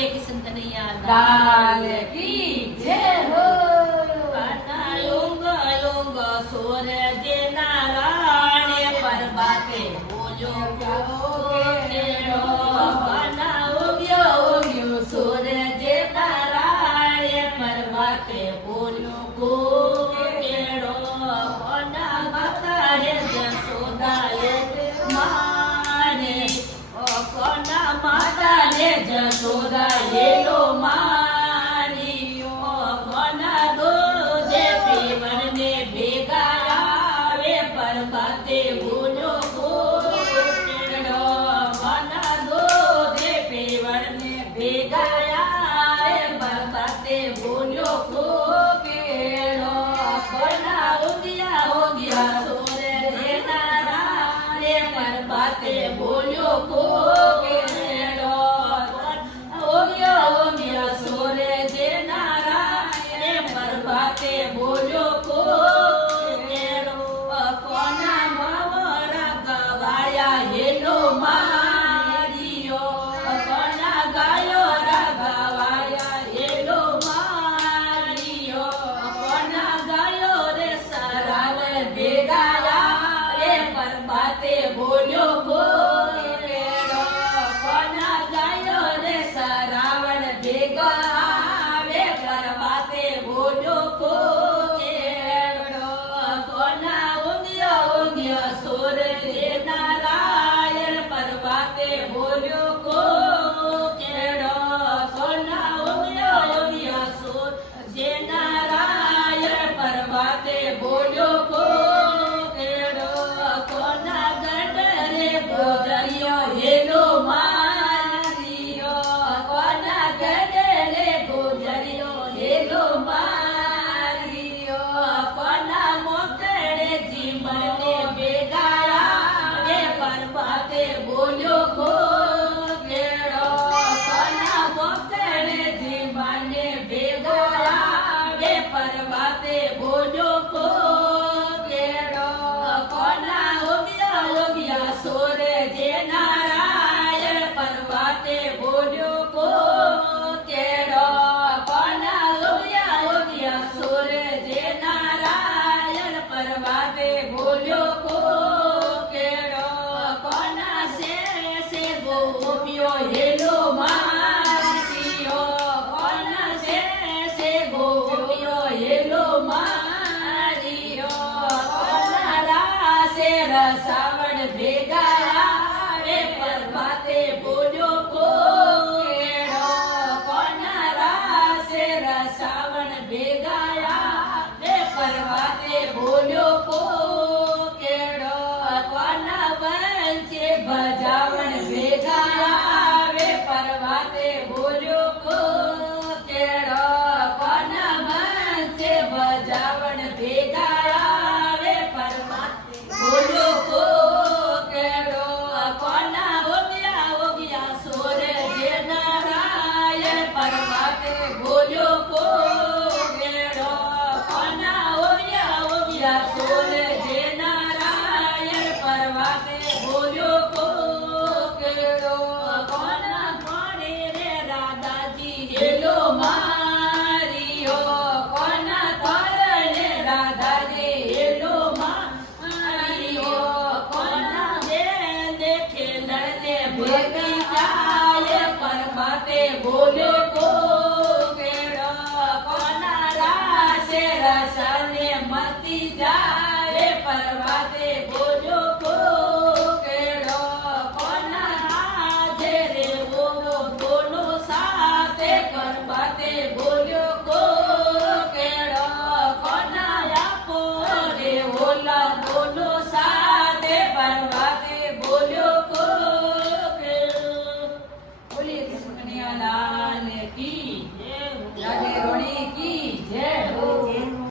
बोले किशन कन्हैया लाल की जय हो। कान्हा योंग योंग सूरज नारायण परबाते बोलो केड़ो कान्हा उग्यो उग्यो सूरज नारायण परबाते बोलो केड़ो कोना माता रे जसोदा माने ओ कोना माता रे जसोदा येलो मानी ओ कोना दूधे पीवन ने भेगा आवे परबाते बोलो केड़ो कोना दूधे पीवन ने भेगा आवे परबाते बोलो केड़ो कोना उगिया हो गया सोरे रे नारायण परबाते बोलो केड़ो हो गया सोरे जे नारायण परबाते बोलो केड़ो कोना मावरा गवाया हेलो मारियो कोना गायो गवाया हेलो मारियो कोना गायो रे सराव बेगाया रे परबाते बोलो केड़ो कोना गायो रे सरावण बेगा वे परबाते बोलो केड़ो कोना उग्यो सूरज नारायण परबाते बोलो केड़ो कोना उग्यो सूरज नारायण परबाते बोलो केड़ो कोना गडरे गोजरियो हेलो मारियो कोना गडरे गोजरियो हेलो मारियो कोना मोकड़े जीवन ने बेगाया वे परबाते बोलो केड़ो कोना मोकड़े जीवन ने बेगाया वे परबाते बोलो केड़ो कोना उग्या सोरे जे नारायण परबाते बोलो केड़ो कोना उग्या सोरे जे नारायण परबाते बोलो केड़ो कोना से गोपियो हेलो मारियो कोना से गोपियो हेलो मारियो कोना रासे रसावण भेगा वे परबाते बोलो केड़ो कोना रासे रसावण भेगा वे परबाते बोलो केड़ो कोना वंचे बजावण भेगा वे परबाते बोलो केड़ो कोना वंचे बजावण भेगा वे परबाते बोलो केड़ो कोना उग्या सोरे जे नारायण परबाते बोलो केड़ो कोना उग्या सोरे जे नारायण परबाते बोलो केड़ो कोना कोणे रे राधाजी हेलो मारियो कोना तोरणे राधाजी हेलो मारियो कोना देखे लड़ने भेगी जाए परबाते बोलो